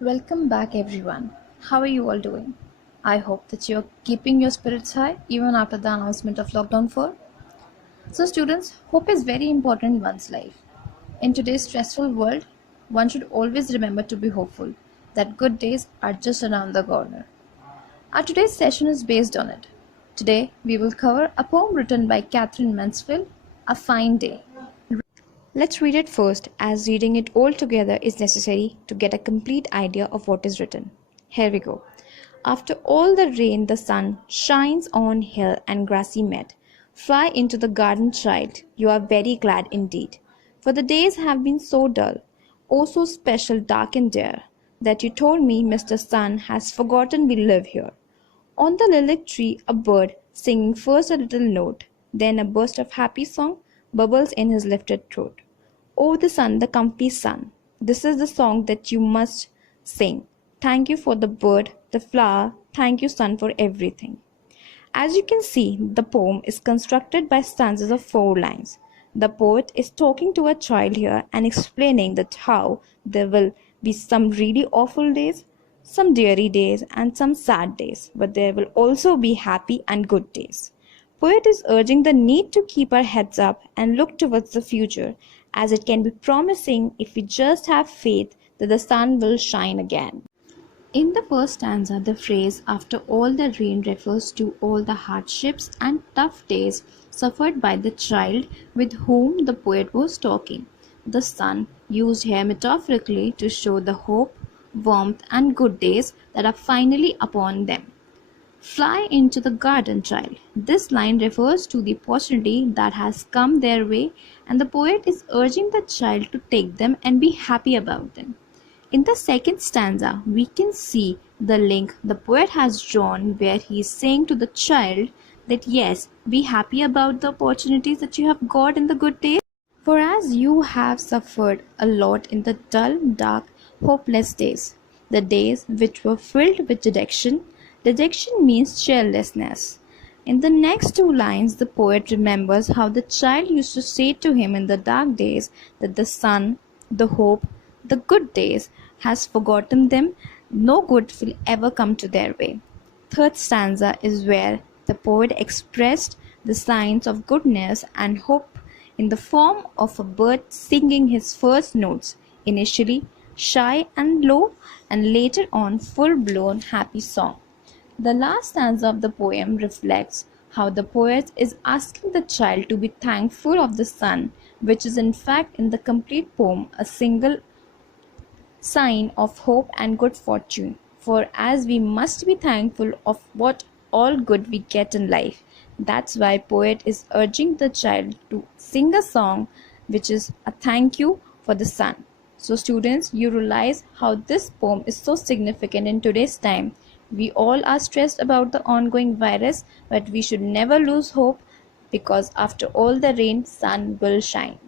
Welcome back, everyone. How are you all doing? I hope that you're keeping your spirits high even after the announcement of lockdown 4. So, students, hope is very important in one's life. In today's stressful world, one should always remember to be hopeful that good days are just around the corner. Our today's session is based on it. Today, we will cover a poem written by Catherine Mansfield, A Fine Day. Let's read it first, as reading it all together is necessary to get a complete idea of what is written. Here we go. After all the rain, the sun shines on hill and grassy mead. Fly into the garden, child, you are very glad indeed. For the days have been so dull, oh so special, dark and dear, that you told me Mr. Sun has forgotten we live here. On the lilac tree a bird, singing first a little note, then a burst of happy song, bubbles in his lifted throat. Oh, the sun, the comfy sun, this is the song that you must sing. Thank you for the bird, the flower, thank you, sun, for everything. As you can see, the poem is constructed by stanzas of 4 lines. The poet is talking to a child here and explaining that how there will be some really awful days, some dreary days, and some sad days, but there will also be happy and good days. Poet is urging the need to keep our heads up and look towards the future, as it can be promising if we just have faith that the sun will shine again. In the first stanza, the phrase "after all the rain" refers to all the hardships and tough days suffered by the child with whom the poet was talking. The sun, used here metaphorically to show the hope, warmth, and good days that are finally upon them. Fly into the garden, child. This line refers to the opportunity that has come their way, and the poet is urging the child to take them and be happy about them. In the second stanza, we can see the link the poet has drawn where he is saying to the child that yes, be happy about the opportunities that you have got in the good days. For as you have suffered a lot in the dull, dark, hopeless days, the days which were filled with dejection, dejection means cheerlessness. In the next 2 lines, the poet remembers how the child used to say to him in the dark days that the sun, the hope, the good days has forgotten them, no good will ever come to their way. Third stanza is where the poet expressed the signs of goodness and hope in the form of a bird singing his first notes, initially shy and low, and later on full-blown happy song. The last stanza of the poem reflects how the poet is asking the child to be thankful of the sun, which is in fact in the complete poem a single sign of hope and good fortune. For as we must be thankful of what all good we get in life, that's why poet is urging the child to sing a song which is a thank you for the sun. So students, you realize how this poem is so significant in today's time. We all are stressed about the ongoing virus, but we should never lose hope because after all the rain, sun will shine.